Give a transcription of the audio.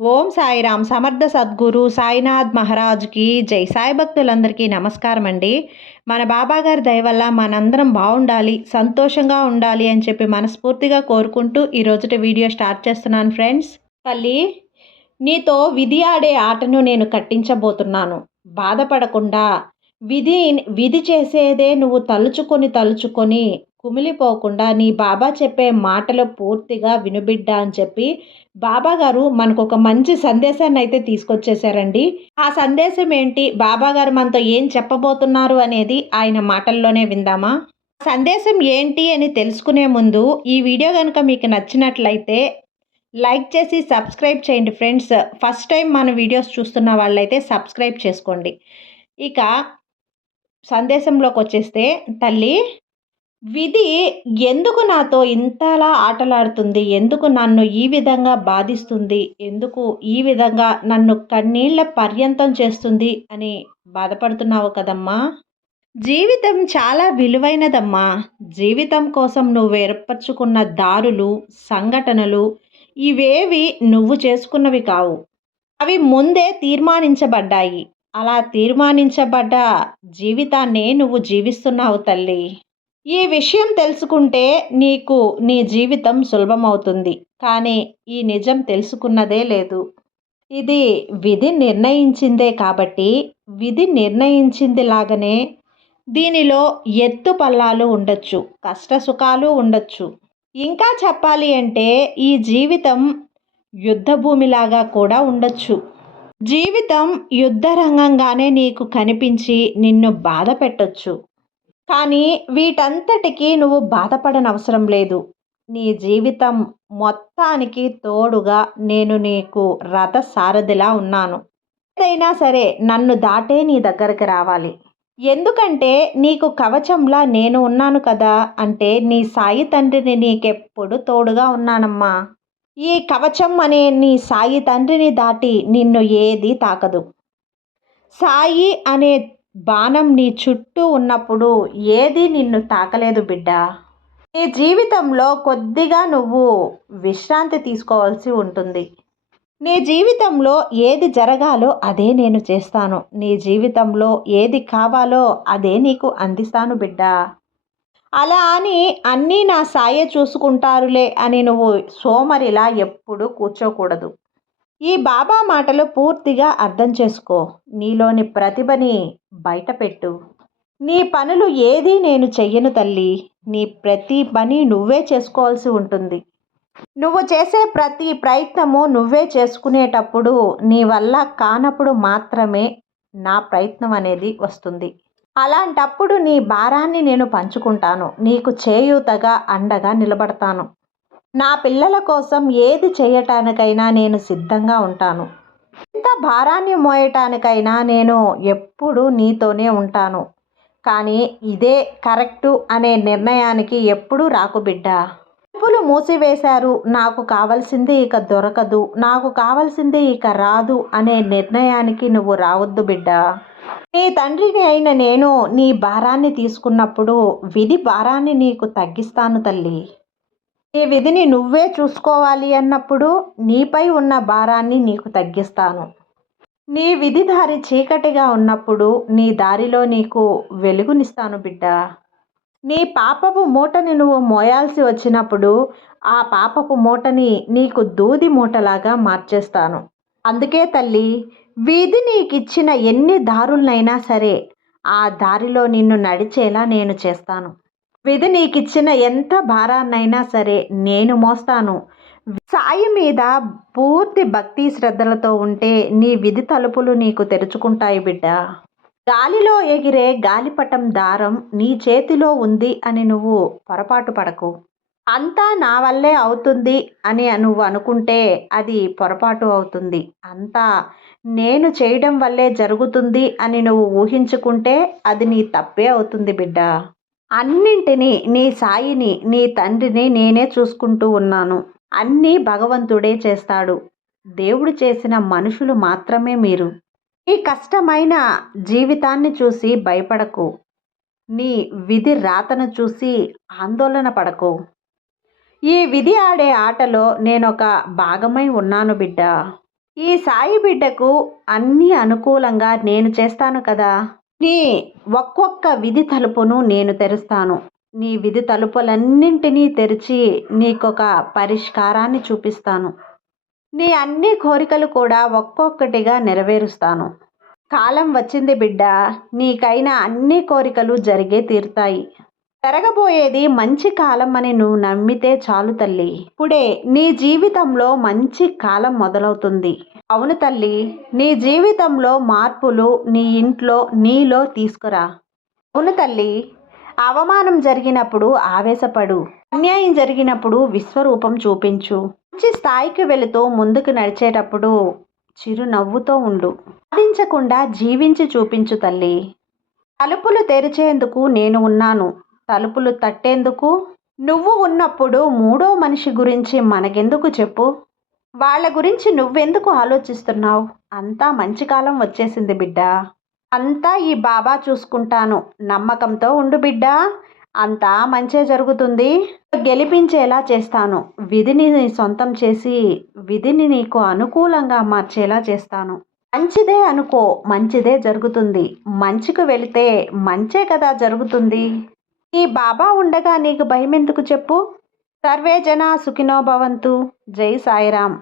ఓం సాయిరామ్ సమర్థ సద్గురు సాయినాథ్ మహారాజ్కి జై. సాయి భక్తులందరికీ నమస్కారం అండి మన బాబా గారి దయ వల్ల మనందరం బాగుండాలి సంతోషంగా ఉండాలి అని చెప్పి మనస్ఫూర్తిగా కోరుకుంటూ ఈ వీడియో స్టార్ట్ చేస్తున్నాను ఫ్రెండ్స్. తల్లి నీతో విధి ఆడే ఆటను నేను కట్టించబోతున్నాను. బాధపడకుండా విధి విధి చేసేదే నువ్వు తలుచుకొని తలుచుకొని కుమిలిపోకుండా నీ బాబా చెప్పే మాటలు పూర్తిగా వినుబిడ్డ అని చెప్పి బాబా గారు మనకు ఒక మంచి సందేశాన్ని అయితే తీసుకొచ్చేసారండి ఆ సందేశం ఏంటి? బాబా గారు మనతో ఏం చెప్పబోతున్నారు అనేది ఆయన మాటల్లోనే విందామా? సందేశం ఏంటి అని తెలుసుకునే ముందు ఈ వీడియో కనుక మీకు నచ్చినట్లయితే లైక్ చేసి సబ్స్క్రైబ్ చేయండి ఫ్రెండ్స్. ఫస్ట్ టైం మన వీడియోస్ చూస్తున్న వాళ్ళైతే సబ్స్క్రైబ్ చేసుకోండి. ఇక సందేశంలోకి వచ్చేస్తే తల్లి విధి ఎందుకు నాతో ఇంతలా ఆటలాడుతుంది? ఎందుకు నన్ను ఈ విధంగా బాధిస్తుంది? ఎందుకు ఈ విధంగా నన్ను కన్నీళ్ళ పర్యంతం చేస్తుంది? అని బాధపడుతున్నావు కదమ్మా. జీవితం చాలా విలువైనదమ్మా. జీవితం కోసం నువ్వు ఏర్పరచుకున్న దారులు సంఘటనలు ఇవేవి నువ్వు చేసుకున్నవి కావు. అవి ముందే తీర్మానించబడ్డాయి. అలా తీర్మానించబడ్డ జీవితాన్నే నువ్వు జీవిస్తున్నావు తల్లి. ఈ విషయం తెలుసుకుంటే నీకు నీ జీవితం సులభమవుతుంది. కానీ ఈ నిజం తెలుసుకున్నదే లేదు. ఇది విధి నిర్ణయించిందే కాబట్టి విధి నిర్ణయించింది లాగానే దీనిలో ఎత్తు పల్లాలు ఉండొచ్చు కష్ట సుఖాలు ఉండొచ్చు. ఇంకా చెప్పాలి అంటే ఈ జీవితం యుద్ధభూమిలాగా కూడా ఉండొచ్చు. జీవితం యుద్ధరంగంగానే నీకు కనిపించి నిన్ను బాధ పెట్టొచ్చు కానీ వీటంతటికీ నువ్వు బాధపడనవసరం లేదు. నీ జీవితం మొత్తానికి తోడుగా నేను నీకు రథ సారథిలా ఉన్నాను. ఏదైనా సరే నన్ను దాటే నీ దగ్గరకు రావాలి. ఎందుకంటే నీకు కవచంలా నేను ఉన్నాను కదా అంటే నీ సాయి తండ్రిని నీకెప్పుడు తోడుగా ఉన్నానమ్మా. ఈ కవచం అనే నీ సాయి తండ్రిని దాటి నిన్ను ఏది తాకదు. సాయి అనే బాణం నీ చుట్టూ ఉన్నప్పుడు ఏది నిన్ను తాకలేదు బిడ్డ. నీ జీవితంలో కొద్దిగా నువ్వు విశ్రాంతి తీసుకోవాల్సి ఉంటుంది. నీ జీవితంలో ఏది జరగాలో అదే నేను చేస్తాను. నీ జీవితంలో ఏది కావాలో అదే నీకు అందిస్తాను బిడ్డ. అలా అని అన్నీ నా సాయే చూసుకుంటారులే అని నువ్వు సోమరిలా ఎప్పుడు కూర్చోకూడదు. ఈ బాబా మాటలు పూర్తిగా అర్థం చేసుకో. నీలోని ప్రతిభని బయటపెట్టు. నీ పనులు ఏది నేను చెయ్యను తల్లి. నీ ప్రతి పని నువ్వే చేసుకోవాల్సి ఉంటుంది. నువ్వు చేసే ప్రతి ప్రయత్నము నువ్వే చేసుకునేటప్పుడు నీ వల్ల కానప్పుడు మాత్రమే నా ప్రయత్నం అనేది వస్తుంది. అలాంటప్పుడు నీ భారాన్ని నేను పంచుకుంటాను. నీకు చేయూతగా అండగా నిలబడతాను. నా పిల్లల కోసం ఏది చేయటానికైనా నేను సిద్ధంగా ఉంటాను. ఎంత భారాన్ని మోయటానికైనా నేను ఎప్పుడు నీతోనే ఉంటాను. కానీ ఇదే కరెక్టు అనే నిర్ణయానికి ఎప్పుడూ రాకు బిడ్డ. తలుపులు మూసివేశారు. నాకు కావలసింది ఇక దొరకదు. నాకు కావాల్సింది ఇక రాదు అనే నిర్ణయానికి నువ్వు రావద్దు బిడ్డ. నీ తండ్రిని అయిన నేను నీ భారాన్ని తీసుకున్నప్పుడు విధి భారాన్ని నీకు తగ్గిస్తాను తల్లి. నీ విధిని నువ్వే చూసుకోవాలి అన్నప్పుడు నీపై ఉన్న భారాన్ని నీకు తగ్గిస్తాను. నీ విధి దారి చీకటిగా ఉన్నప్పుడు నీ దారిలో నీకు వెలుగునిస్తాను బిడ్డ. నీ పాపపు మూటని నువ్వు మోయాల్సి వచ్చినప్పుడు ఆ పాపపు మూటని నీకు దూది మూటలాగా మార్చేస్తాను. అందుకే తల్లి వీధి నీకిచ్చిన ఎన్ని దారులనైనా సరే ఆ దారిలో నిన్ను నడిచేలా నేను చేస్తాను. విధి నీకిచ్చిన ఎంత భారాన్నైనా సరే నేను మోస్తాను. సాయి మీద పూర్తి భక్తి శ్రద్ధలతో ఉంటే నీ విధి తలుపులు నీకు తెరుచుకుంటాయి బిడ్డ. గాలిలో ఎగిరే గాలిపటం దారం నీ చేతిలో ఉంది అని నువ్వు పొరపాటు పడకు. అంతా నా వల్లే అవుతుంది అని నువ్వు అనుకుంటే అది పొరపాటు అవుతుంది. అంతా నేను చేయడం వల్లే జరుగుతుంది అని నువ్వు ఊహించుకుంటే అది నీ తప్పే అవుతుంది బిడ్డ. అన్నింటినీ నీ సాయిని నీ తండ్రిని నేనే చూసుకుంటూ ఉన్నాను. అన్నీ భగవంతుడే చేస్తాడు. దేవుడు చేసిన మనుషులు మాత్రమే మీరు. ఈ కష్టమైన జీవితాన్ని చూసి భయపడకు. నీ విధి రాతను చూసి ఆందోళన పడకు. ఈ విధి ఆడే ఆటలో నేనొక భాగమై ఉన్నాను బిడ్డ. ఈ సాయి బిడ్డకు అన్నీ అనుకూలంగా నేను చేస్తాను కదా. నీ ఒక్కొక్క విధి తలుపును నేను తెరుస్తాను. నీ విధి తలుపులన్నింటినీ తెరిచి నీకొక పరిష్కారాన్ని చూపిస్తాను. నీ అన్ని కోరికలు కూడా ఒక్కొక్కటిగా నెరవేరుస్తాను. కాలం వచ్చింది బిడ్డ. నీకైన అన్ని కోరికలు జరిగే తీరుతాయి. పెరగబోయేది మంచి కాలం అని నువ్వు నమ్మితే చాలు తల్లి. ఇప్పుడే నీ జీవితంలో మంచి కాలం మొదలవుతుంది. అవును తల్లి నీ జీవితంలో మార్పులు నీ ఇంట్లో నీలో తీసుకురా. అవును తల్లి అవమానం జరిగినప్పుడు ఆవేశపడు. అన్యాయం జరిగినప్పుడు విశ్వరూపం చూపించు. మంచి స్థాయికి వెళుతూ ముందుకు నడిచేటప్పుడు చిరునవ్వుతో ఉండు. సాధించకుండా జీవించి చూపించు తల్లి. తలుపులు తెరిచేందుకు నేను ఉన్నాను. తలుపులు తట్టేందుకు? నువ్వు ఉన్నప్పుడు మూడో మనిషి గురించి మనకెందుకు చెప్పు? వాళ్ళ గురించి నువ్వెందుకు ఆలోచిస్తున్నావు? అంతా మంచి కాలం వచ్చేసింది బిడ్డ. అంతా ఈ బాబా చూసుకుంటాను. నమ్మకంతో ఉండు బిడ్డ. అంతా మంచే జరుగుతుంది. గెలిపించేలా చేస్తాను. విధిని సొంతం చేసి విధిని నీకు అనుకూలంగా మార్చేలా చేస్తాను. మంచిదే అనుకో. మంచిదే జరుగుతుంది. మంచికి వెళితే మంచే కదా జరుగుతుంది. నీ బాబా ఉండగా నీకు భయం ఎందుకు చెప్పు? సర్వే జన సుఖినో భవంతు. జై సాయిరామ్.